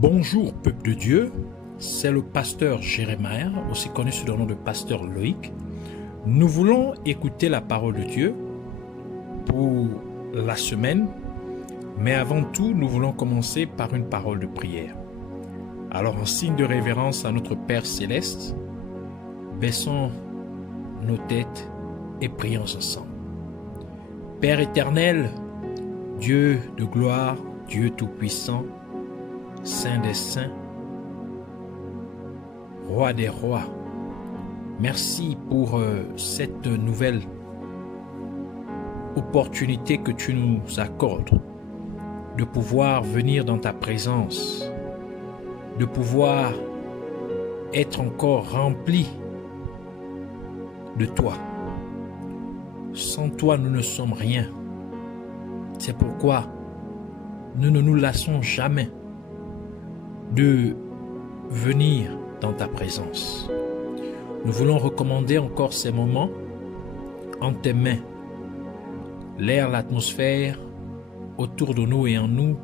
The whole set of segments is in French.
Bonjour peuple de Dieu, c'est le pasteur Jérémie, aussi connu sous le nom de pasteur Loïc. Nous voulons écouter la parole de Dieu pour la semaine, mais avant tout, nous voulons commencer par une parole de prière. Alors, en signe de révérence à notre Père Céleste, baissons nos têtes et prions ensemble. Père éternel, Dieu de gloire, Dieu tout-puissant, Saint des saints, Roi des rois, merci pour cette nouvelle opportunité que tu nous accordes de pouvoir venir dans ta présence, de pouvoir être encore rempli de toi. Sans toi, nous ne sommes rien. C'est pourquoi nous ne nous lassons jamais de venir dans ta présence. Nous voulons recommander encore ces moments en tes mains. L'air, l'atmosphère autour de nous et en nous,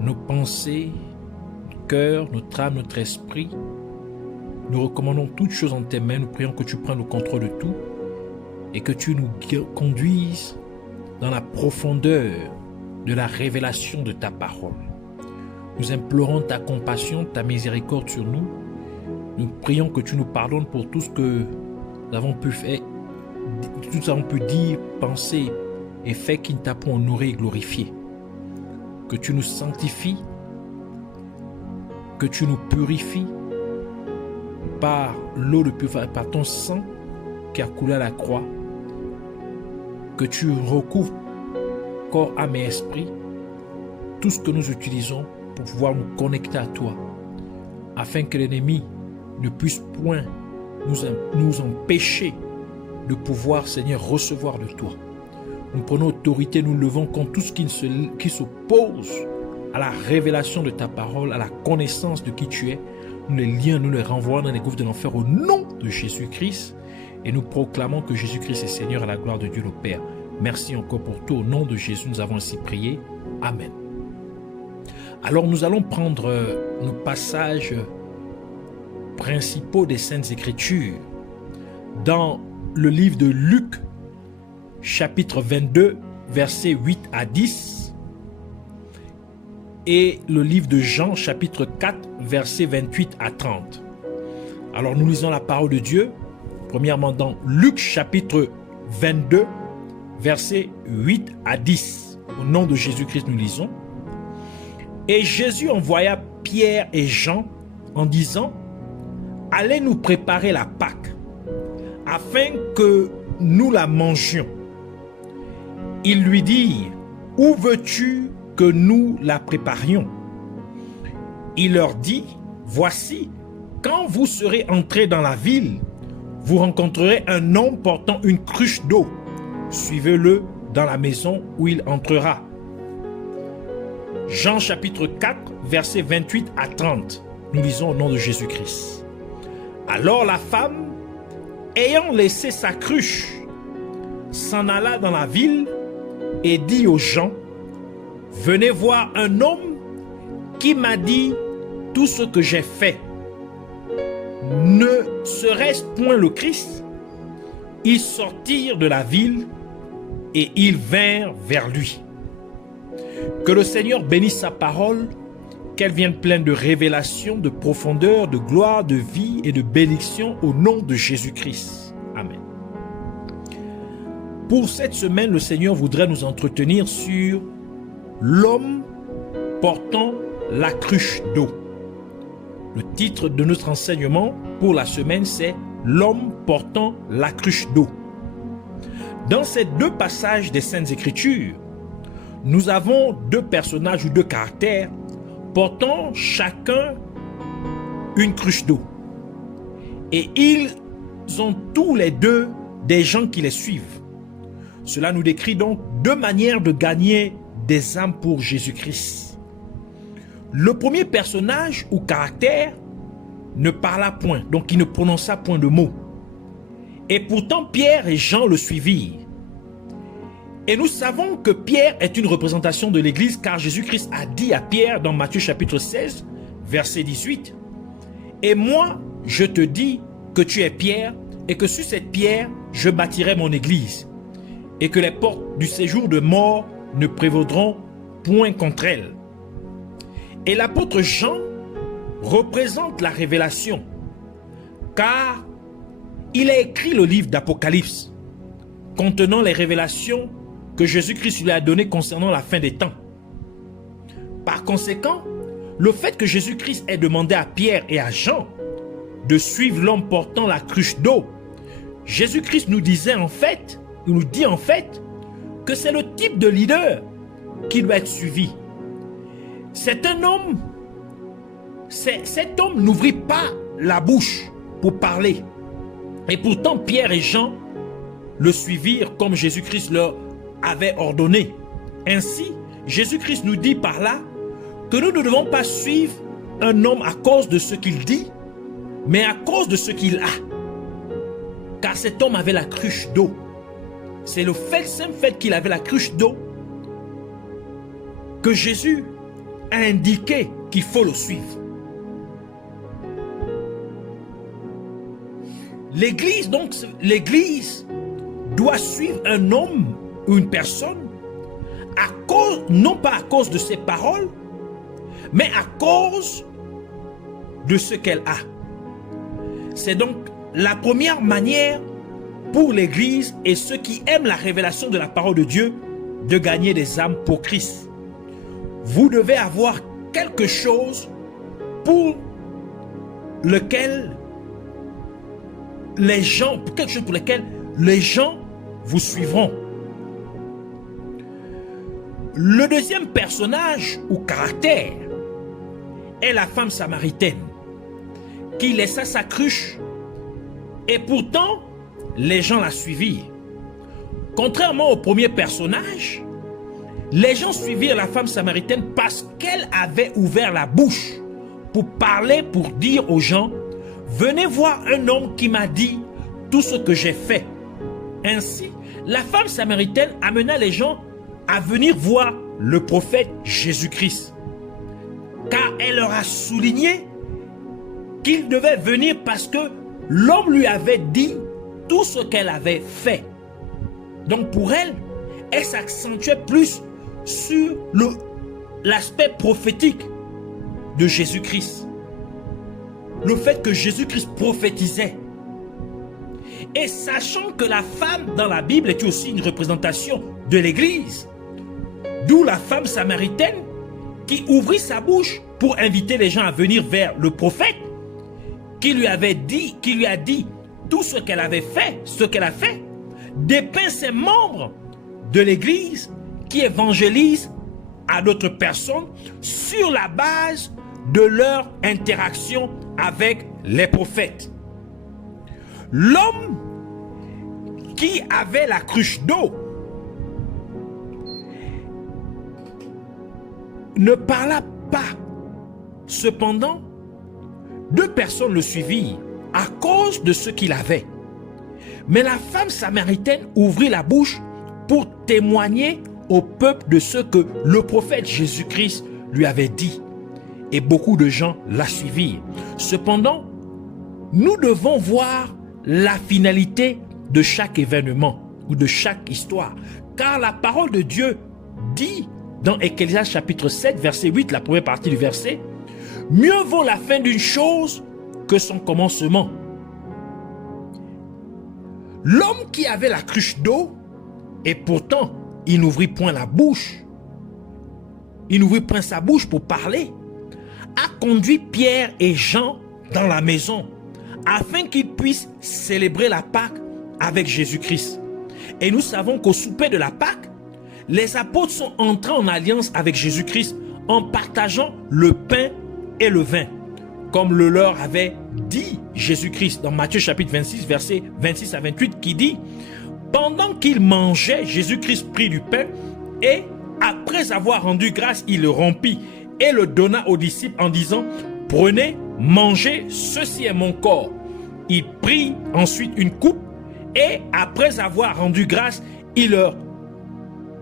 nos pensées, notre cœur, notre âme, notre esprit. Nous recommandons toutes choses en tes mains. Nous prions que tu prennes le contrôle de tout et que tu nous conduises dans la profondeur de la révélation de ta parole. Nous implorons ta compassion, ta miséricorde sur nous. Nous prions que tu nous pardonnes pour tout ce que nous avons pu faire, tout ce que nous avons pu dire, penser et faire qui ne t'a pas honoré et glorifié. Que tu nous sanctifies, que tu nous purifies par l'eau de purification, par ton sang qui a coulé à la croix. Que tu recouvres corps, âme et esprit tout ce que nous utilisons pour pouvoir nous connecter à toi, afin que l'ennemi ne puisse point nous empêcher de pouvoir, Seigneur, recevoir de toi. Nous prenons autorité, nous levons contre tout ce qui s'oppose à la révélation de ta parole, à la connaissance de qui tu es. Nous les liens, nous les renvoyons dans les gouffres de l'enfer au nom de Jésus-Christ et nous proclamons que Jésus-Christ est Seigneur à la gloire de Dieu le Père. Merci encore pour tout. Au nom de Jésus, nous avons ainsi prié. Amen. Alors nous allons prendre nos passages principaux des Saintes Écritures dans le livre de Luc, chapitre 22, versets 8 à 10 et le livre de Jean, chapitre 4, versets 28 à 30. Alors nous lisons la parole de Dieu, premièrement dans Luc, chapitre 22, versets 8 à 10. Au nom de Jésus-Christ, nous lisons. Et Jésus envoya Pierre et Jean en disant: allez nous préparer la Pâque, afin que nous la mangions. Ils lui dirent: où veux-tu que nous la préparions? Il leur dit: voici, quand vous serez entrés dans la ville, vous rencontrerez un homme portant une cruche d'eau. Suivez-le dans la maison où il entrera. Jean chapitre 4, versets 28 à 30. Nous lisons au nom de Jésus-Christ. Alors la femme, ayant laissé sa cruche, s'en alla dans la ville et dit aux gens: venez voir un homme qui m'a dit tout ce que j'ai fait. Ne serait-ce point le Christ? Ils sortirent de la ville et ils vinrent vers lui. Que le Seigneur bénisse sa parole, qu'elle vienne pleine de révélation, de profondeur, de gloire, de vie et de bénédiction au nom de Jésus-Christ. Amen. Pour cette semaine, le Seigneur voudrait nous entretenir sur l'homme portant la cruche d'eau. Le titre de notre enseignement pour la semaine, c'est l'homme portant la cruche d'eau. Dans ces deux passages des Saintes Écritures, nous avons deux personnages ou deux caractères portant chacun une cruche d'eau. Et ils ont tous les deux des gens qui les suivent. Cela nous décrit donc deux manières de gagner des âmes pour Jésus-Christ. Le premier personnage ou caractère ne parla point, donc il ne prononça point de mots. Et pourtant Pierre et Jean le suivirent. Et nous savons que Pierre est une représentation de l'Église, car Jésus-Christ a dit à Pierre dans Matthieu chapitre 16, verset 18, « Et moi, je te dis que tu es Pierre, et que sur cette pierre, je bâtirai mon Église, et que les portes du séjour de mort ne prévaudront point contre elle. » Et l'apôtre Jean représente la révélation, car il a écrit le livre d'Apocalypse, contenant les révélations que Jésus-Christ lui a données concernant la fin des temps. Par conséquent, le fait que Jésus-Christ ait demandé à Pierre et à Jean de suivre l'homme portant la cruche d'eau, Jésus-Christ nous disait en fait, il nous dit en fait, que c'est le type de leader qui doit être suivi. C'est un homme, cet homme n'ouvrit pas la bouche pour parler. Et pourtant, Pierre et Jean le suivirent comme Jésus-Christ leur avait ordonné. Ainsi, Jésus-Christ nous dit par là que nous ne devons pas suivre un homme à cause de ce qu'il dit, mais à cause de ce qu'il a. Car cet homme avait la cruche d'eau. C'est le simple fait qu'il avait la cruche d'eau que Jésus a indiqué qu'il faut le suivre. L'Église, donc, l'Église doit suivre un homme ou une personne à cause, non pas à cause de ses paroles, mais à cause de ce qu'elle a. C'est donc la première manière pour l'Église et ceux qui aiment la révélation de la parole de Dieu de gagner des âmes pour Christ. Vous devez avoir quelque chose pour lequel les gens, quelque chose pour lequel les gens vous suivront. Le deuxième personnage ou caractère est la femme samaritaine qui laissa sa cruche et pourtant les gens la suivirent. Contrairement au premier personnage, les gens suivirent la femme samaritaine parce qu'elle avait ouvert la bouche pour parler, pour dire aux gens: venez voir un homme qui m'a dit tout ce que j'ai fait. Ainsi, la femme samaritaine amena les gens à venir voir le prophète Jésus-Christ, car elle leur a souligné qu'il devait venir parce que l'homme lui avait dit tout ce qu'elle avait fait. Donc pour elle, elle s'accentuait plus sur l'aspect prophétique de Jésus-Christ. Le fait que Jésus-Christ prophétisait. Et sachant que la femme dans la Bible est aussi une représentation de l'Église, d'où la femme samaritaine qui ouvrit sa bouche pour inviter les gens à venir vers le prophète, qui lui a dit tout ce qu'elle avait fait, ce qu'elle a fait, dépeint ces membres de l'Église qui évangélisent à d'autres personnes sur la base de leur interaction avec les prophètes. L'homme qui avait la cruche d'eau ne parla pas. Cependant, deux personnes le suivirent à cause de ce qu'il avait. Mais la femme samaritaine ouvrit la bouche pour témoigner au peuple de ce que le prophète Jésus-Christ lui avait dit. Et beaucoup de gens la suivirent. Cependant, nous devons voir la finalité de chaque événement ou de chaque histoire. Car la parole de Dieu dit dans Ecclésias chapitre 7, verset 8, la première partie du verset, « Mieux vaut la fin d'une chose que son commencement. » L'homme qui avait la cruche d'eau, et pourtant il n'ouvrit point la bouche, il n'ouvrit point sa bouche pour parler, a conduit Pierre et Jean dans la maison afin qu'ils puissent célébrer la Pâque avec Jésus-Christ. Et nous savons qu'au souper de la Pâque, les apôtres sont entrés en alliance avec Jésus-Christ en partageant le pain et le vin, comme le leur avait dit Jésus-Christ dans Matthieu chapitre 26, versets 26 à 28, qui dit: pendant qu'ils mangeaient, Jésus-Christ prit du pain et, après avoir rendu grâce, il le rompit et le donna aux disciples en disant: prenez, mangez, ceci est mon corps. Il prit ensuite une coupe et, après avoir rendu grâce, il leur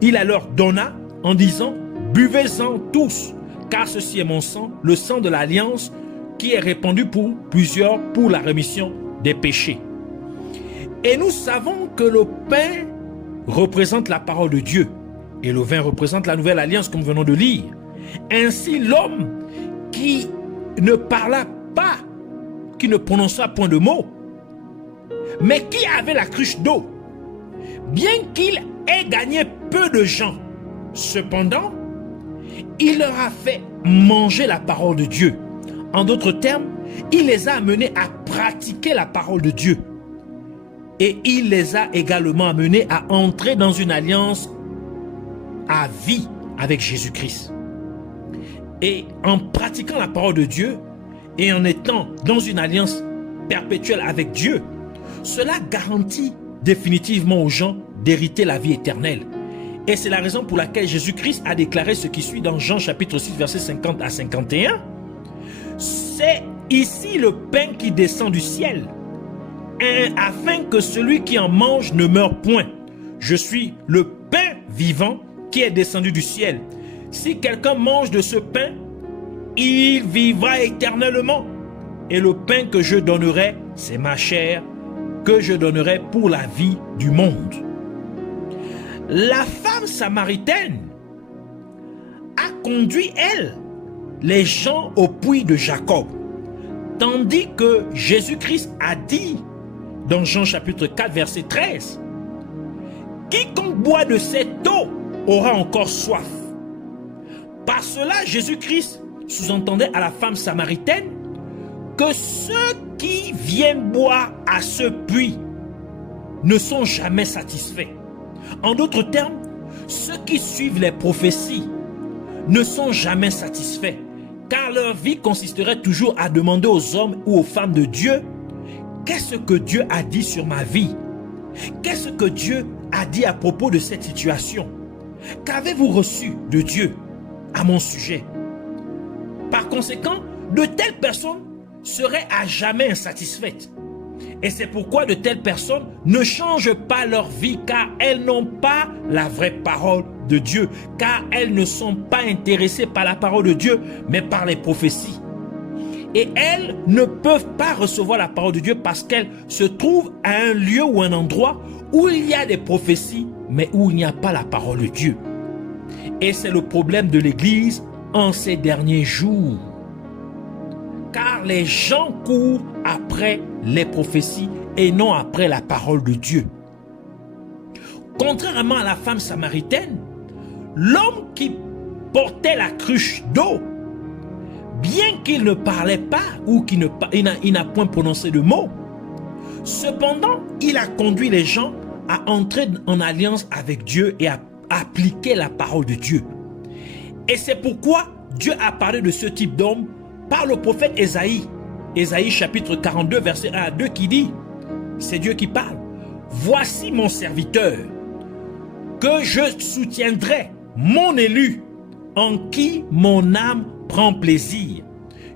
il leur donna en disant, buvez-en tous, car ceci est mon sang, le sang de l'alliance qui est répandu pour plusieurs pour la rémission des péchés. Et nous savons que le pain représente la parole de Dieu et le vin représente la nouvelle alliance comme nous venons de lire. Ainsi l'homme qui ne parla pas, qui ne prononça point de mots, mais qui avait la cruche d'eau, bien qu'il ait gagné peu de gens, cependant, il leur a fait manger la parole de Dieu. En d'autres termes, il les a amenés à pratiquer la parole de Dieu. Et il les a également amenés à entrer dans une alliance à vie avec Jésus-Christ. Et en pratiquant la parole de Dieu et en étant dans une alliance perpétuelle avec Dieu, cela garantit définitivement aux gens d'hériter la vie éternelle. Et c'est la raison pour laquelle Jésus-Christ a déclaré ce qui suit dans Jean chapitre 6 versets 50 à 51. C'est ici le pain qui descend du ciel, afin que celui qui en mange ne meure point. Je suis le pain vivant qui est descendu du ciel. Si quelqu'un mange de ce pain, il vivra éternellement. Et le pain que je donnerai, c'est ma chair, que je donnerai pour la vie du monde. La femme samaritaine a conduit, elle, les gens au puits de Jacob, tandis que Jésus-Christ a dit dans Jean chapitre 4 verset 13, quiconque boit de cette eau aura encore soif. Par cela, Jésus-Christ sous-entendait à la femme samaritaine que ceux qui viennent boire à ce puits ne sont jamais satisfaits. En d'autres termes, ceux qui suivent les prophéties ne sont jamais satisfaits, car leur vie consisterait toujours à demander aux hommes ou aux femmes de Dieu, qu'est-ce que Dieu a dit sur ma vie? Qu'est-ce que Dieu a dit à propos de cette situation? Qu'avez-vous reçu de Dieu à mon sujet? Par conséquent, de telles personnes seraient à jamais insatisfaites. Et c'est pourquoi de telles personnes ne changent pas leur vie, car elles n'ont pas la vraie parole de Dieu, car elles ne sont pas intéressées par la parole de Dieu, mais par les prophéties. Et elles ne peuvent pas recevoir la parole de Dieu parce qu'elles se trouvent à un lieu ou un endroit où il y a des prophéties, mais où il n'y a pas la parole de Dieu. Et c'est le problème de l'Église en ces derniers jours. Car les gens courent après les prophéties et non après la parole de Dieu. Contrairement à la femme samaritaine, l'homme qui portait la cruche d'eau, bien qu'il ne parlait pas ou qu'il n'a point prononcé de mots, cependant, il a conduit les gens à entrer en alliance avec Dieu et à appliquer la parole de Dieu. Et c'est pourquoi Dieu a parlé de ce type d'homme par le prophète Ésaïe. Ésaïe chapitre 42 verset 1 à 2 qui dit, c'est Dieu qui parle, voici mon serviteur, que je soutiendrai, mon élu, en qui mon âme prend plaisir.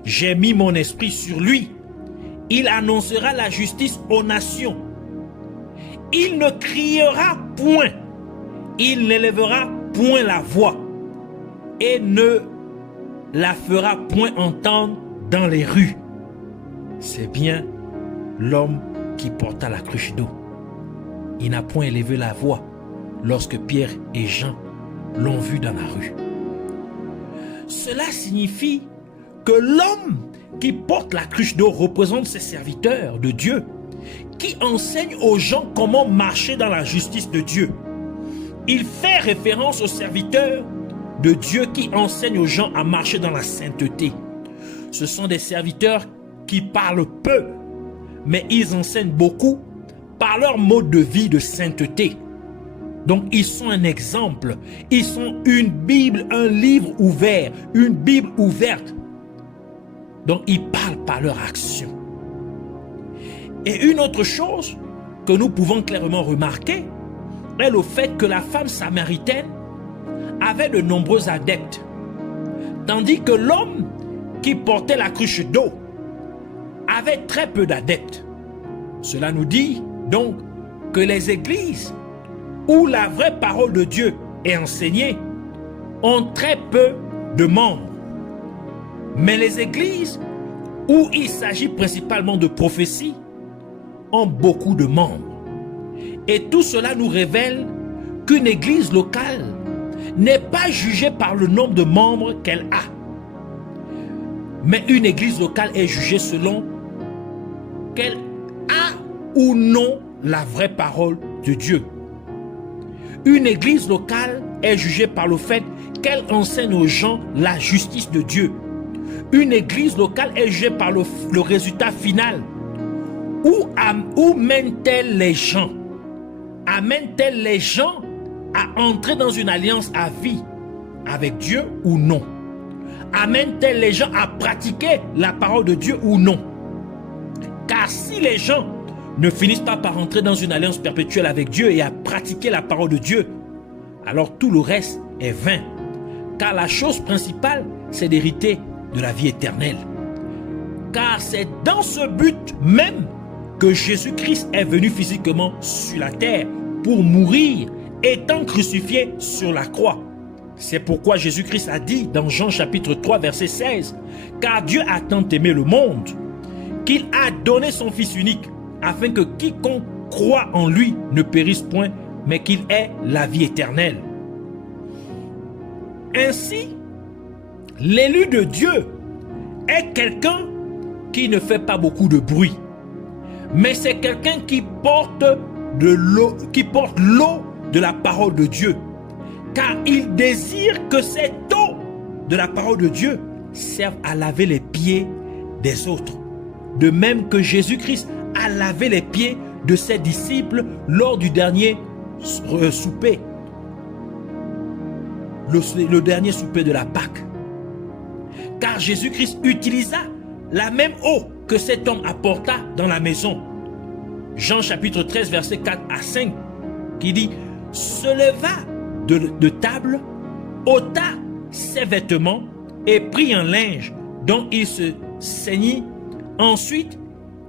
J'ai mis mon esprit sur lui. Il annoncera la justice aux nations. Il ne criera point, il n'élèvera point la voix et ne la fera point entendre dans les rues. C'est bien l'homme qui porta la cruche d'eau. Il n'a point élevé la voix lorsque Pierre et Jean l'ont vu dans la rue. Cela signifie que l'homme qui porte la cruche d'eau représente ses serviteurs de Dieu, qui enseignent aux gens comment marcher dans la justice de Dieu. Il fait référence aux serviteurs de Dieu qui enseignent aux gens à marcher dans la sainteté. Ce sont des serviteurs qui parlent peu, mais ils enseignent beaucoup par leur mode de vie de sainteté. Donc ils sont un exemple, ils sont une Bible, un livre ouvert, une Bible ouverte. Donc ils parlent par leur action. Et une autre chose que nous pouvons clairement remarquer est le fait que la femme samaritaine avait de nombreux adeptes, tandis que l'homme qui portait la cruche d'eau avait très peu d'adeptes. Cela nous dit donc que les églises où la vraie parole de Dieu et enseignés ont très peu de membres. Mais les églises où il s'agit principalement de prophétie ont beaucoup de membres. Et tout cela nous révèle qu'une église locale n'est pas jugée par le nombre de membres qu'elle a. Mais une église locale est jugée selon qu'elle a ou non la vraie parole de Dieu. Une église locale est jugée par le fait qu'elle enseigne aux gens la justice de Dieu. Une église locale est jugée par le résultat final. Où mène-t-elle les gens? Amène-t-elle les gens à entrer dans une alliance à vie avec Dieu ou non? Amène-t-elle les gens à pratiquer la parole de Dieu ou non? Car si les gens ne finissent pas par entrer dans une alliance perpétuelle avec Dieu et à pratiquer la parole de Dieu, alors tout le reste est vain. Car la chose principale, c'est d'hériter de la vie éternelle. Car c'est dans ce but même que Jésus-Christ est venu physiquement sur la terre pour mourir, étant crucifié sur la croix. C'est pourquoi Jésus-Christ a dit dans Jean chapitre 3 verset 16, « Car Dieu a tant aimé le monde qu'il a donné son Fils unique, afin que quiconque croit en lui ne périsse point, mais qu'il ait la vie éternelle. » Ainsi, l'élu de Dieu est quelqu'un qui ne fait pas beaucoup de bruit, mais c'est quelqu'un qui porte l'eau de la parole de Dieu, car il désire que cette eau de la parole de Dieu serve à laver les pieds des autres, de même que Jésus-Christ a lavé les pieds de ses disciples lors du dernier souper, le dernier souper de la Pâque. Car Jésus-Christ utilisa la même eau que cet homme apporta dans la maison. Jean chapitre 13 verset 4 à 5 qui dit, se leva de table, ôta ses vêtements et prit un linge dont il se ceignit. Ensuite,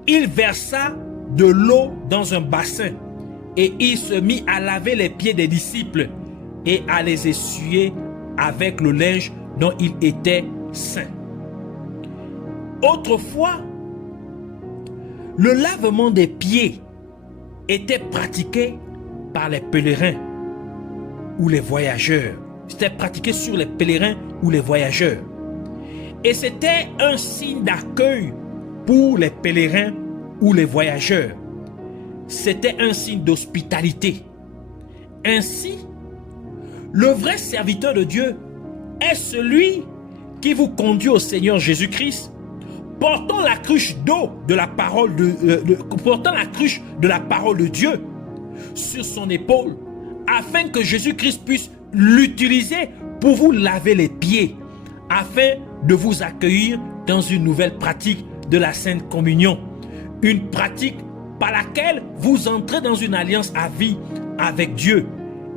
il versa de l'eau dans un bassin et il se mit à laver les pieds des disciples et à les essuyer avec le linge dont il était saint. Autrefois, le lavement des pieds était pratiqué par les pèlerins ou les voyageurs. C'était pratiqué sur les pèlerins ou les voyageurs. Et c'était un signe d'accueil pour les pèlerins ou les voyageurs. C'était un signe d'hospitalité. Ainsi, le vrai serviteur de Dieu est celui qui vous conduit au Seigneur Jésus-Christ, portant la cruche d'eau de la parole portant la cruche de la parole de Dieu sur son épaule, afin que Jésus-Christ puisse l'utiliser pour vous laver les pieds, afin de vous accueillir dans une nouvelle pratique de la Sainte Communion, une pratique par laquelle vous entrez dans une alliance à vie avec Dieu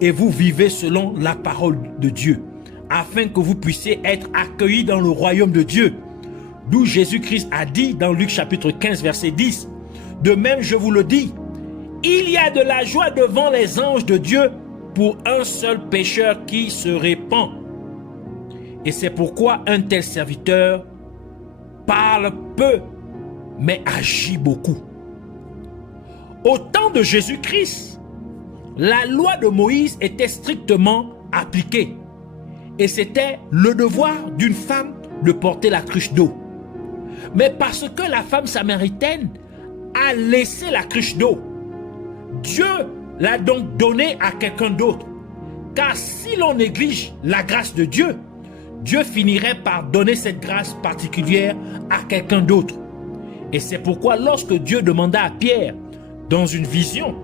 et vous vivez selon la parole de Dieu, afin que vous puissiez être accueillis dans le royaume de Dieu. D'où Jésus-Christ a dit dans Luc chapitre 15 verset 10, « De même je vous le dis, il y a de la joie devant les anges de Dieu pour un seul pécheur qui se répand. » Et c'est pourquoi un tel serviteur parle peu, mais agit beaucoup. Au temps de Jésus-Christ, la loi de Moïse était strictement appliquée. Et c'était le devoir d'une femme de porter la cruche d'eau. Mais parce que la femme samaritaine a laissé la cruche d'eau, Dieu l'a donc donnée à quelqu'un d'autre. Car si l'on néglige la grâce de Dieu, Dieu finirait par donner cette grâce particulière à quelqu'un d'autre. Et c'est pourquoi lorsque Dieu demanda à Pierre, dans une vision,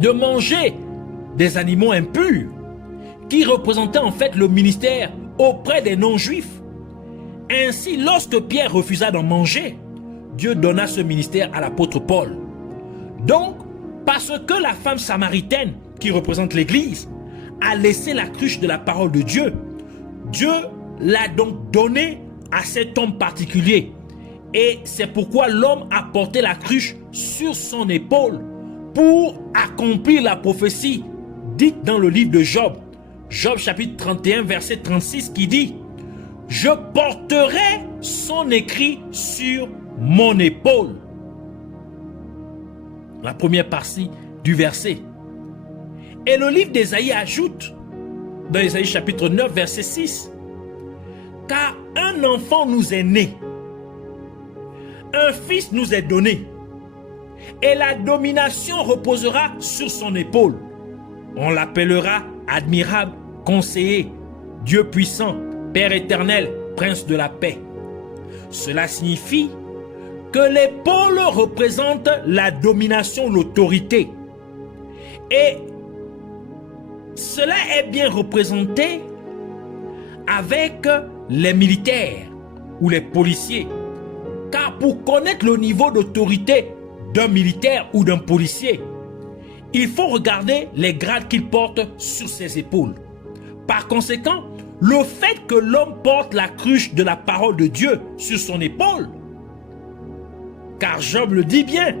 de manger des animaux impurs, qui représentaient en fait le ministère auprès des non-juifs, ainsi lorsque Pierre refusa d'en manger, Dieu donna ce ministère à l'apôtre Paul. Donc, parce que la femme samaritaine, qui représente l'Église, a laissé la cruche de la parole de Dieu, Dieu l'a donc donné à cet homme particulier. Et c'est pourquoi l'homme a porté la cruche sur son épaule pour accomplir la prophétie dite dans le livre de Job. Job chapitre 31 verset 36 qui dit: je porterai son écrit sur mon épaule. La première partie du verset. Et le livre d'Ésaïe ajoute, dans Ésaïe chapitre 9 verset 6, car un enfant nous est né, un fils nous est donné, et la domination reposera sur son épaule. On l'appellera admirable, conseiller, Dieu puissant, Père éternel, prince de la paix. Cela signifie que l'épaule représente la domination, l'autorité. Et cela est bien représenté avec les militaires ou les policiers. Car pour connaître le niveau d'autorité d'un militaire ou d'un policier, il faut regarder les grades qu'il porte sur ses épaules. Par conséquent, le fait que l'homme porte la cruche de la parole de Dieu sur son épaule, car Job le dit bien,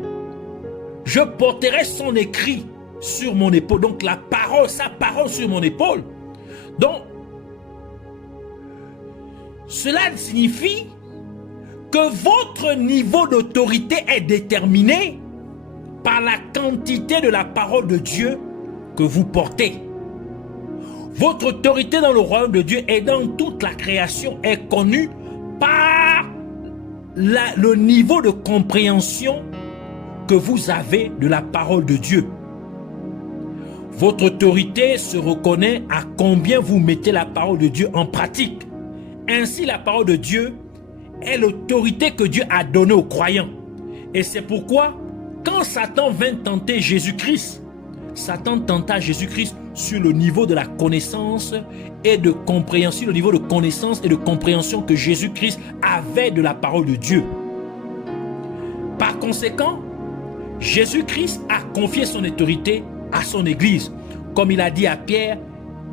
je porterai son écrit sur mon épaule, donc la parole, sa parole sur mon épaule. Donc, cela signifie que votre niveau d'autorité est déterminé par la quantité de la parole de Dieu que vous portez. Votre autorité dans le royaume de Dieu et dans toute la création est connue par le niveau de compréhension que vous avez de la parole de Dieu. Votre autorité se reconnaît à combien vous mettez la parole de Dieu en pratique. Ainsi, la parole de Dieu est l'autorité que Dieu a donnée aux croyants. Et c'est pourquoi, quand Satan vint tenter Jésus-Christ, Satan tenta Jésus-Christ sur le niveau de la connaissance et de compréhension, le niveau de connaissance et de compréhension que Jésus-Christ avait de la parole de Dieu. Par conséquent, Jésus-Christ a confié son autorité à son Église, comme il a dit à Pierre,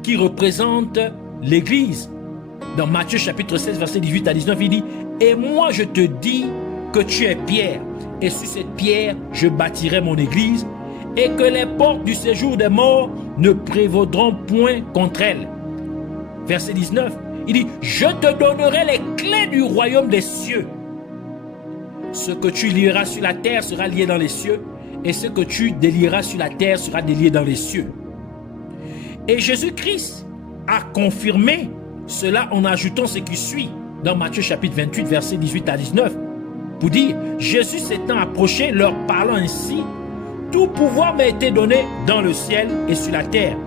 qui représente l'Église. Dans Matthieu chapitre 16, verset 18 à 19, il dit: et moi je te dis que tu es Pierre, et sur cette pierre je bâtirai mon Église, et que les portes du séjour des morts ne prévaudront point contre elle. Verset 19, il dit: je te donnerai les clés du royaume des cieux. Ce que tu lieras sur la terre sera lié dans les cieux, et ce que tu délieras sur la terre sera délié dans les cieux. Et Jésus-Christ a confirmé cela en ajoutant ce qui suit dans Matthieu chapitre 28, verset 18 à 19, pour dire: Jésus s'étant approché, leur parlant ainsi: tout pouvoir m'a été donné dans le ciel et sur la terre.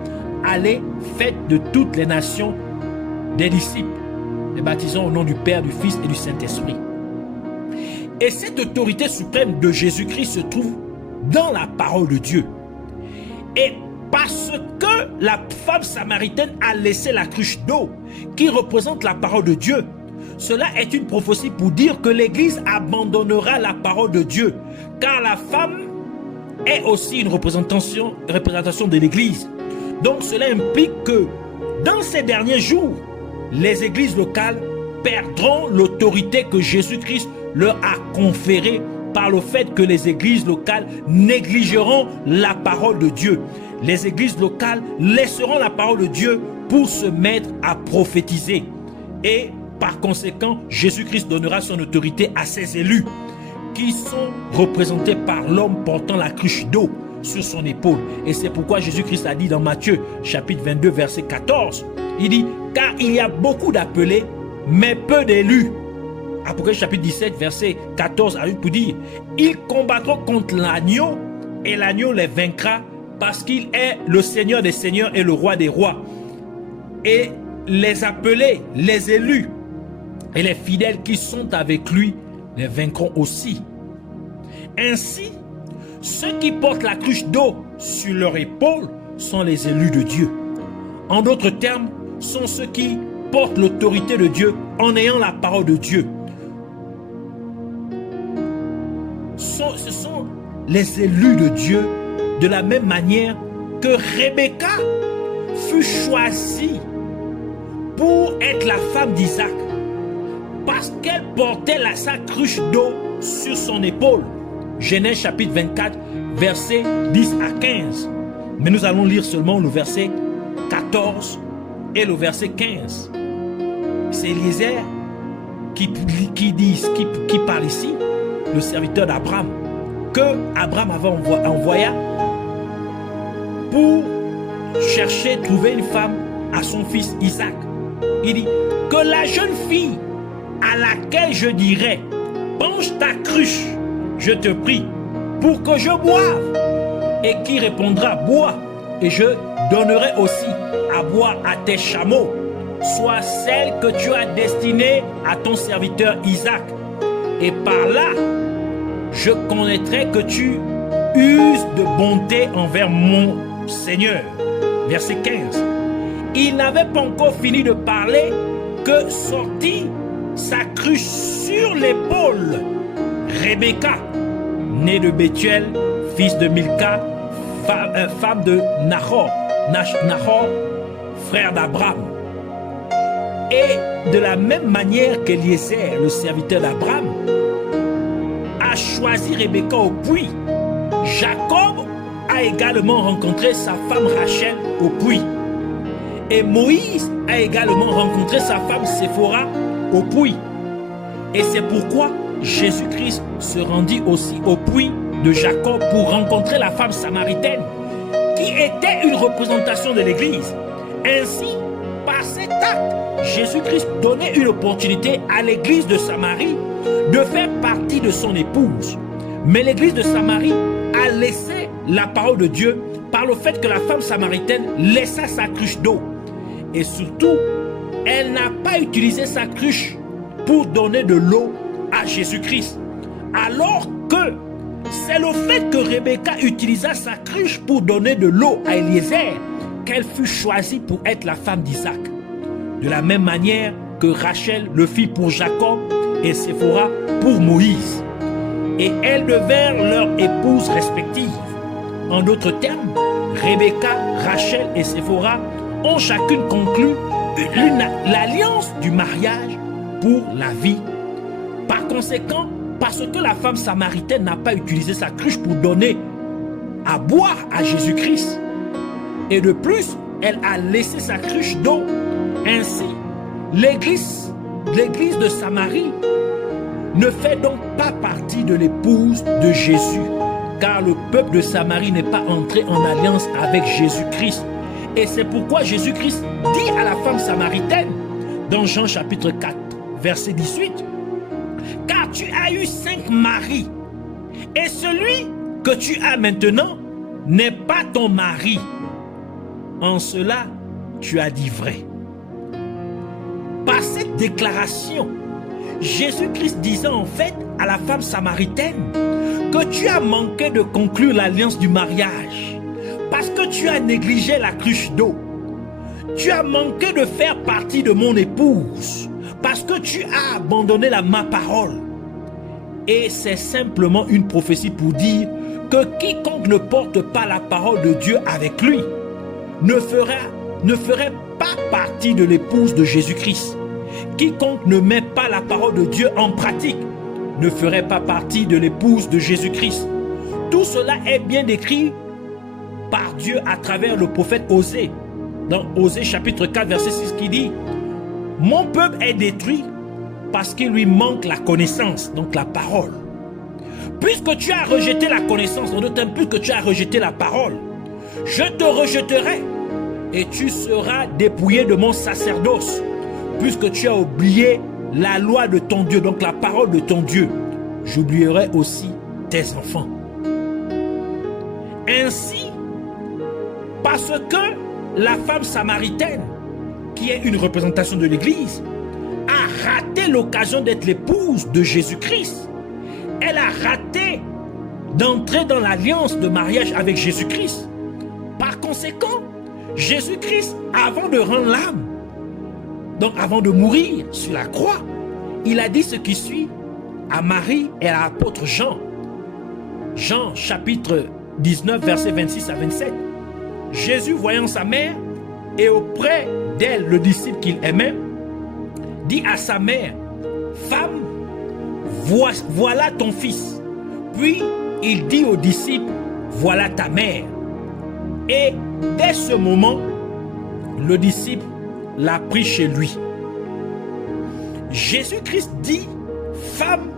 Allez, faites de toutes les nations des disciples, les baptisant au nom du Père, du Fils et du Saint-Esprit. Et cette autorité suprême de Jésus-Christ se trouve dans la parole de Dieu. Et parce que la femme samaritaine a laissé la cruche d'eau qui représente la parole de Dieu, cela est une prophétie pour dire que l'Église abandonnera la parole de Dieu, car la femme est aussi une représentation de l'Église. Donc cela implique que dans ces derniers jours, les églises locales perdront l'autorité que Jésus-Christ leur a conférée par le fait que les églises locales négligeront la parole de Dieu. Les églises locales laisseront la parole de Dieu pour se mettre à prophétiser. Et par conséquent, Jésus-Christ donnera son autorité à ses élus, qui sont représentés par l'homme portant la cruche d'eau sur son épaule. Et c'est pourquoi Jésus-Christ a dit dans Matthieu chapitre 22 verset 14, il dit: car il y a beaucoup d'appelés mais peu d'élus. Apocalypse chapitre 17 verset 14 ajoute pour dire: ils combattront contre l'agneau et l'agneau les vaincra, parce qu'il est le Seigneur des seigneurs et le roi des rois. Et les appelés, les élus et les fidèles qui sont avec lui les vaincront aussi. Ainsi, ceux qui portent la cruche d'eau sur leur épaule sont les élus de Dieu. En d'autres termes, sont ceux qui portent l'autorité de Dieu en ayant la parole de Dieu. Ce sont les élus de Dieu, de la même manière que Rebecca fut choisie pour être la femme d'Isaac, parce qu'elle portait sa cruche d'eau sur son épaule. Genèse chapitre 24, versets 10 à 15. Mais nous allons lire seulement le verset 14 et le verset 15. C'est Eliezer qui parle ici, le serviteur d'Abraham, que Abraham avait envoyé pour chercher, trouver une femme à son fils Isaac. Il dit que la jeune fille à laquelle je dirais, penche ta cruche, je te prie, pour que je boive, et qui répondra, bois, et je donnerai aussi à boire à tes chameaux, soit celle que tu as destinée à ton serviteur Isaac. Et par là, je connaîtrai que tu uses de bonté envers mon Seigneur. Verset 15. Il n'avait pas encore fini de parler que sortit sa cruche sur l'épaule Rebecca, née de Bethuel, fils de Milca, femme de Nahor, frère d'Abraham. Et de la même manière qu'Eliezer, le serviteur d'Abraham, a choisi Rebecca au puits, Jacob a également rencontré sa femme Rachel au puits. Et Moïse a également rencontré sa femme Séphora au puits. Et c'est pourquoi Jésus-Christ se rendit aussi au puits de Jacob pour rencontrer la femme samaritaine, qui était une représentation de l'Église. Ainsi, par cet acte, Jésus-Christ donnait une opportunité à l'Église de Samarie de faire partie de son épouse. Mais l'Église de Samarie a laissé la parole de Dieu par le fait que la femme samaritaine laissa sa cruche d'eau. Et surtout, elle n'a pas utilisé sa cruche pour donner de l'eau à Jésus-Christ. Alors que c'est le fait que Rebecca utilisa sa cruche pour donner de l'eau à Eliezer qu'elle fut choisie pour être la femme d'Isaac. De la même manière que Rachel le fit pour Jacob et Séphora pour Moïse. Et elles devinrent leurs épouses respectives. En d'autres termes, Rebecca, Rachel et Séphora ont chacune conclu l'alliance du mariage pour la vie. Par conséquent, parce que la femme samaritaine n'a pas utilisé sa cruche pour donner à boire à Jésus-Christ, et de plus, elle a laissé sa cruche d'eau. Ainsi, l'église de Samarie ne fait donc pas partie de l'épouse de Jésus, car le peuple de Samarie n'est pas entré en alliance avec Jésus-Christ. Et c'est pourquoi Jésus-Christ dit à la femme samaritaine, dans Jean chapitre 4, verset 18, « Car tu as eu 5 maris, et celui que tu as maintenant n'est pas ton mari. En cela, tu as dit vrai. » Par cette déclaration, Jésus-Christ disait en fait à la femme samaritaine que tu as manqué de conclure l'alliance du mariage parce que tu as négligé la cruche d'eau. Tu as manqué de faire partie de mon épouse parce que tu as abandonné ma parole. Et c'est simplement une prophétie pour dire que quiconque ne porte pas la parole de Dieu avec lui ne ferait pas partie de l'épouse de Jésus-Christ. Quiconque ne met pas la parole de Dieu en pratique ne ferait pas partie de l'épouse de Jésus-Christ. Tout cela est bien décrit par Dieu à travers le prophète Osée. Dans Osée chapitre 4 verset 6 qui dit « Mon peuple est détruit parce qu'il lui manque la connaissance, donc la parole. Puisque tu as rejeté la connaissance, d'autant plus que tu as rejeté la parole, je te rejetterai et tu seras dépouillé de mon sacerdoce. Puisque tu as oublié la loi de ton Dieu, donc la parole de ton Dieu, j'oublierai aussi tes enfants. » Ainsi, parce que la femme samaritaine, qui est une représentation de l'Église, a raté l'occasion d'être l'épouse de Jésus-Christ. Elle a raté d'entrer dans l'alliance de mariage avec Jésus-Christ. Par conséquent, Jésus-Christ, avant de rendre l'âme, donc avant de mourir sur la croix, il a dit ce qui suit à Marie et à l'apôtre Jean. Jean chapitre 19 versets 26 à 27. Jésus, voyant sa mère et auprès d'elle le disciple qu'il aimait, dit à sa mère, « Femme, voilà ton fils. » Puis il dit aux disciples, « Voilà ta mère. » Et dès ce moment, le disciple l'a pris chez lui. Jésus-Christ dit, femme,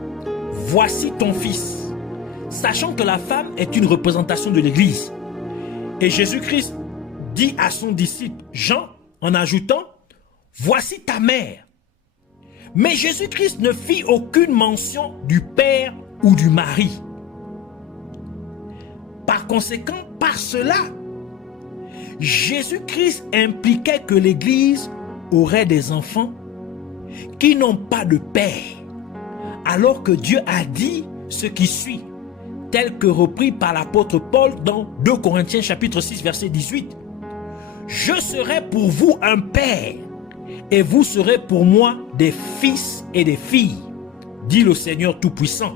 voici ton fils, sachant que la femme est une représentation de l'Église. Et Jésus-Christ dit à son disciple Jean, en ajoutant, voici ta mère. Mais Jésus-Christ ne fit aucune mention du père ou du mari. Par conséquent, par cela, Jésus-Christ impliquait que l'Église aurait des enfants qui n'ont pas de père, alors que Dieu a dit ce qui suit, tel que repris par l'apôtre Paul dans 2 Corinthiens chapitre 6 verset 18. Je serai pour vous un père, et vous serez pour moi des fils et des filles, dit le Seigneur Tout-Puissant.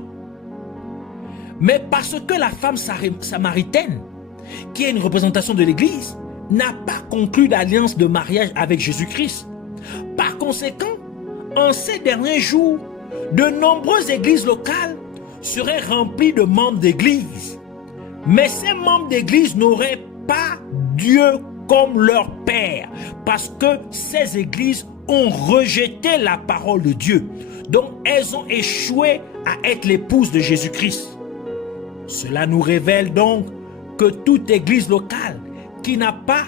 Mais parce que la femme samaritaine, qui est une représentation de l'Église, n'a pas conclu d'alliance de mariage avec Jésus-Christ. Par conséquent, en ces derniers jours, de nombreuses églises locales seraient remplies de membres d'église. Mais ces membres d'église n'auraient pas Dieu comme leur père, parce que ces églises ont rejeté la parole de Dieu. Donc elles ont échoué à être l'épouse de Jésus-Christ. Cela nous révèle donc que toute église locale qui n'a pas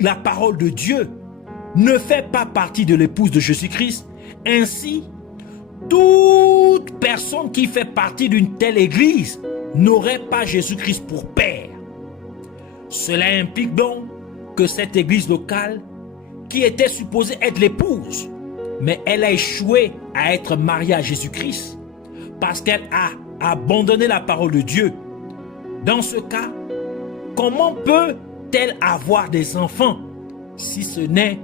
la parole de Dieu ne fait pas partie de l'épouse de Jésus-Christ. Ainsi, toute personne qui fait partie d'une telle église n'aurait pas Jésus-Christ pour père. Cela implique donc que cette église locale, qui était supposée être l'épouse, mais elle a échoué à être mariée à Jésus-Christ parce qu'elle a abandonné la parole de Dieu. Dans ce cas, comment peut-elle avoir des enfants si ce n'est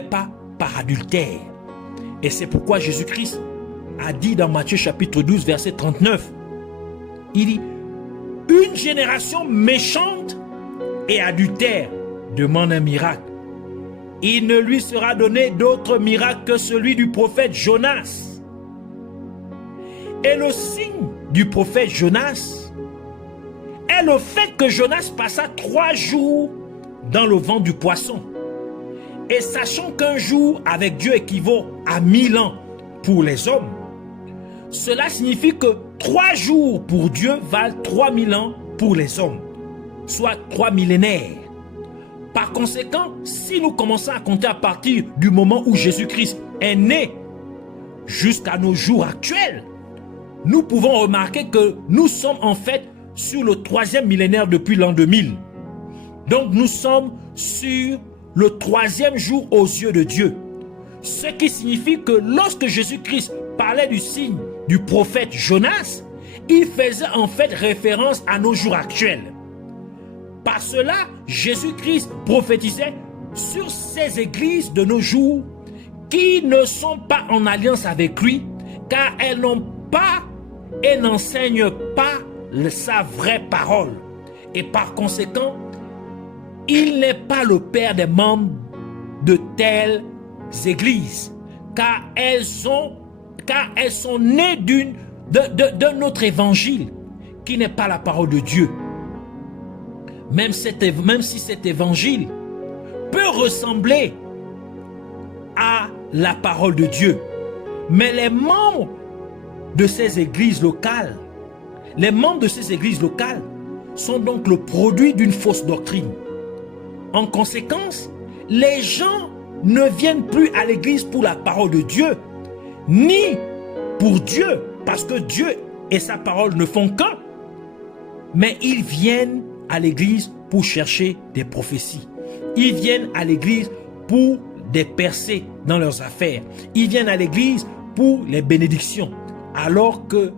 pas par adultère? Et c'est pourquoi Jésus-Christ a dit dans Matthieu chapitre 12 verset 39, il dit, une génération méchante et adultère demande un miracle. Il ne lui sera donné d'autre miracle que celui du prophète Jonas. Et le signe du prophète Jonas est le fait que Jonas passa 3 jours dans le ventre du poisson. Et sachant qu'un jour avec Dieu équivaut à 1000 ans pour les hommes, cela signifie que 3 jours pour Dieu valent 3000 ans pour les hommes, soit 3 millénaires. Par conséquent, si nous commençons à compter à partir du moment où Jésus-Christ est né jusqu'à nos jours actuels, nous pouvons remarquer que nous sommes en fait sur le 3e millénaire depuis l'an 2000. Donc nous sommes sur le 3e jour aux yeux de Dieu. Ce qui signifie que lorsque Jésus-Christ parlait du signe du prophète Jonas, il faisait en fait référence à nos jours actuels. Par cela, Jésus-Christ prophétisait sur ces églises de nos jours qui ne sont pas en alliance avec lui, car elles n'ont pas et n'enseignent pas sa vraie parole. Et par conséquent, il n'est pas le père des membres de telles églises, car elles sont nées d'un autre évangile qui n'est pas la parole de Dieu. Même si cet évangile peut ressembler à la parole de Dieu, mais les membres de ces églises locales, sont donc le produit d'une fausse doctrine. En conséquence, les gens ne viennent plus à l'église pour la parole de Dieu, ni pour Dieu, parce que Dieu et sa parole ne font qu'un, mais ils viennent à l'église pour chercher des prophéties. Ils viennent à l'église pour des percées dans leurs affaires. Ils viennent à l'église pour les bénédictions. Alors que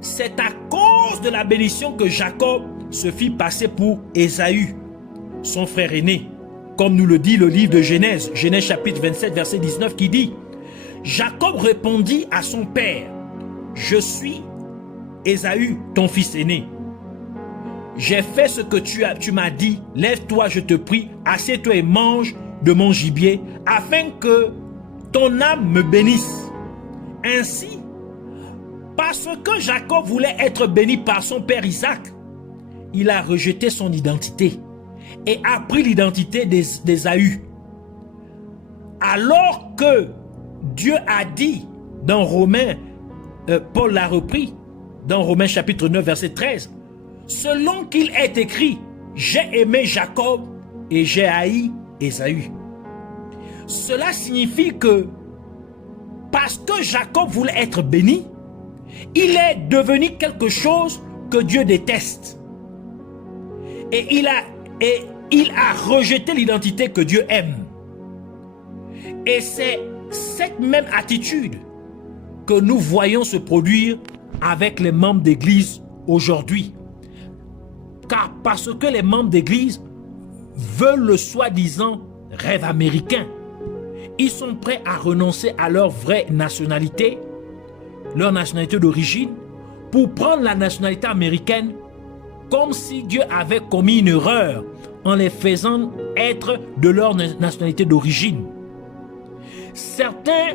c'est à cause de la bénédiction que Jacob se fit passer pour Ésaü, son frère aîné. Comme nous le dit le livre de Genèse, Genèse chapitre 27 verset 19 qui dit, Jacob répondit à son père, je suis Ésaü, ton fils aîné. J'ai fait ce que tu m'as dit, lève-toi, je te prie, assieds-toi et mange de mon gibier, afin que ton âme me bénisse. Ainsi, parce que Jacob voulait être béni par son père Isaac, il a rejeté son identité et a pris l'identité d'Ésaü. Alors que Dieu a dit dans Romains, Paul l'a repris, dans Romains chapitre 9 verset 13, selon qu'il est écrit, j'ai aimé Jacob et j'ai haï Ésaü. Cela signifie que parce que Jacob voulait être béni, il est devenu quelque chose que Dieu déteste. Et il a rejeté l'identité que Dieu aime. Et c'est cette même attitude que nous voyons se produire avec les membres d'église aujourd'hui. Car parce que les membres d'église veulent le soi-disant rêve américain, ils sont prêts à renoncer à leur vraie nationalité, leur nationalité d'origine, pour prendre la nationalité américaine, comme si Dieu avait commis une erreur en les faisant être de leur nationalité d'origine. Certains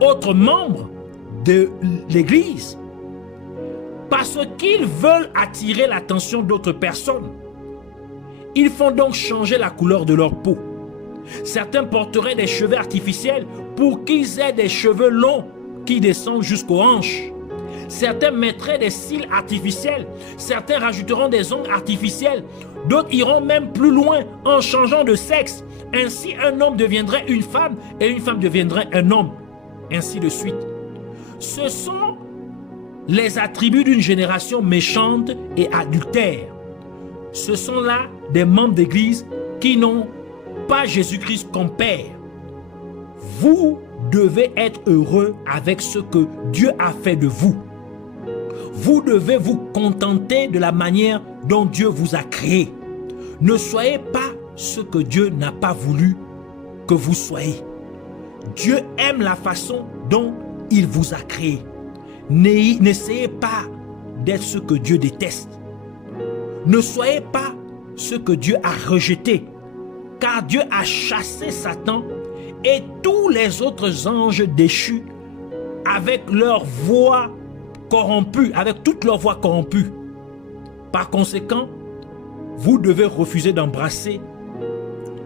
autres membres de l'Église, parce qu'ils veulent attirer l'attention d'autres personnes, ils font donc changer la couleur de leur peau. Certains porteraient des cheveux artificiels pour qu'ils aient des cheveux longs qui descendent jusqu'aux hanches. Certains mettraient des cils artificiels, certains rajouteront des ongles artificiels, d'autres iront même plus loin en changeant de sexe. Ainsi, un homme deviendrait une femme et une femme deviendrait un homme, ainsi de suite. Ce sont les attributs d'une génération méchante et adultère. Ce sont là des membres d'église qui n'ont pas Jésus-Christ comme Père. Vous devez être heureux avec ce que Dieu a fait de vous. Vous devez vous contenter de la manière dont Dieu vous a créé. Ne soyez pas ce que Dieu n'a pas voulu que vous soyez. Dieu aime la façon dont il vous a créé. N'essayez pas d'être ce que Dieu déteste. Ne soyez pas ce que Dieu a rejeté, car Dieu a chassé Satan et tous les autres anges déchus avec leur voix corrompue, avec toutes leurs voix corrompues. Par conséquent, vous devez refuser d'embrasser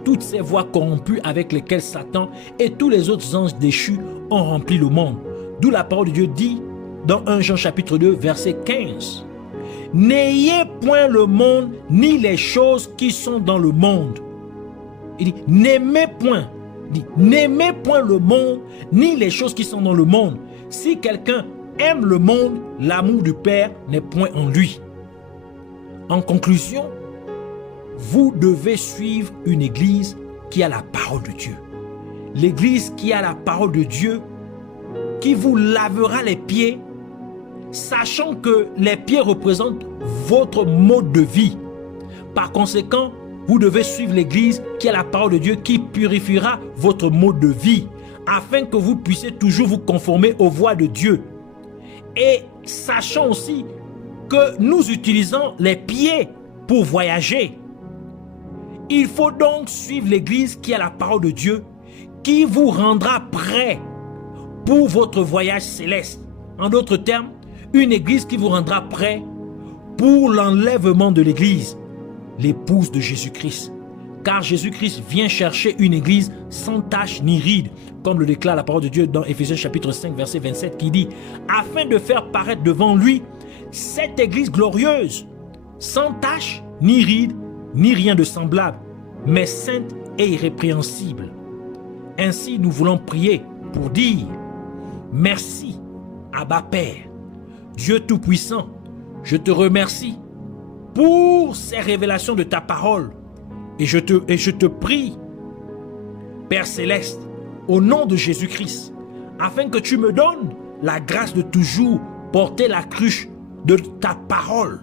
toutes ces voix corrompues avec lesquelles Satan et tous les autres anges déchus ont rempli le monde. D'où la parole de Dieu dit dans 1 Jean chapitre 2 verset 15. N'ayez point le monde ni les choses qui sont dans le monde. Il dit n'aimez point. Il dit n'aimez point le monde ni les choses qui sont dans le monde. Si quelqu'un aime le monde, l'amour du Père n'est point en lui. En conclusion, vous devez suivre une église qui a la parole de Dieu. L'église qui a la parole de Dieu, qui vous lavera les pieds, sachant que les pieds représentent votre mode de vie. Par conséquent, vous devez suivre l'église qui a la parole de Dieu, qui purifiera votre mode de vie, afin que vous puissiez toujours vous conformer aux voies de Dieu. Et sachant aussi que nous utilisons les pieds pour voyager. Il faut donc suivre l'église qui a la parole de Dieu, qui vous rendra prêt pour votre voyage céleste. En d'autres termes, une église qui vous rendra prêt pour l'enlèvement de l'église, l'épouse de Jésus-Christ. Car Jésus-Christ vient chercher une église sans tache ni ride, comme le déclare la parole de Dieu dans Éphésiens chapitre 5 verset 27 qui dit « Afin de faire paraître devant lui cette église glorieuse, sans tache ni ride, ni rien de semblable, mais sainte et irrépréhensible. » Ainsi nous voulons prier pour dire « Merci, Abba Père, Dieu Tout-Puissant, je te remercie pour ces révélations de ta parole. Et je te prie, Père Céleste, au nom de Jésus-Christ, afin que tu me donnes la grâce de toujours porter la cruche de ta parole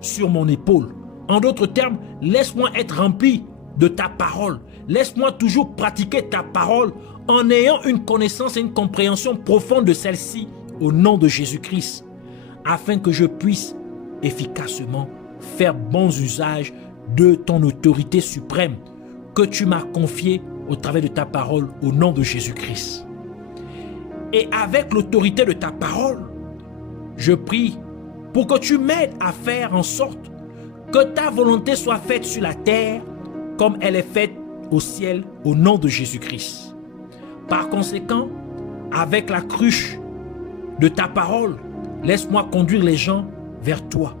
sur mon épaule. En d'autres termes, laisse-moi être rempli de ta parole. Laisse-moi toujours pratiquer ta parole en ayant une connaissance et une compréhension profonde de celle-ci au nom de Jésus-Christ, afin que je puisse efficacement faire bon usage de ton autorité suprême que tu m'as confiée au travers de ta parole au nom de Jésus-Christ. Et avec l'autorité de ta parole, je prie pour que tu m'aides à faire en sorte que ta volonté soit faite sur la terre comme elle est faite au ciel au nom de Jésus-Christ. Par conséquent, avec la cruche de ta parole, laisse-moi conduire les gens vers toi,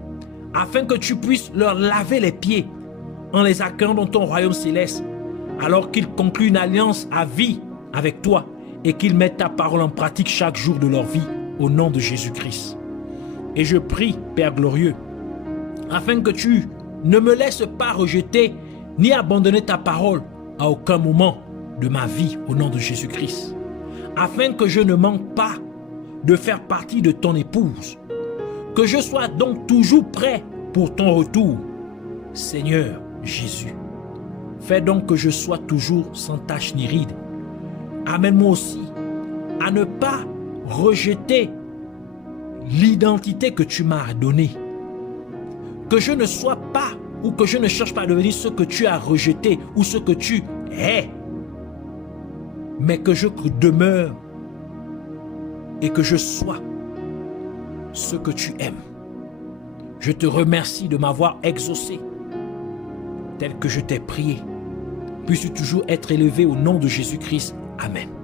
afin que tu puisses leur laver les pieds en les accueillant dans ton royaume céleste, alors qu'ils concluent une alliance à vie avec toi et qu'ils mettent ta parole en pratique chaque jour de leur vie au nom de Jésus-Christ. Et je prie, Père glorieux, afin que tu ne me laisses pas rejeter ni abandonner ta parole à aucun moment de ma vie au nom de Jésus-Christ, afin que je ne manque pas de faire partie de ton épouse, que je sois donc toujours prêt pour ton retour. Seigneur Jésus, fais donc que je sois toujours sans tache ni ride. Amène-moi aussi à ne pas rejeter l'identité que tu m'as donnée, que je ne sois pas ou que je ne cherche pas à devenir ce que tu as rejeté ou ce que tu es, mais que je demeure et que je sois ce que tu aimes. Je te remercie de m'avoir exaucé tel que je t'ai prié. Puisses-tu toujours être élevé au nom de Jésus-Christ. Amen.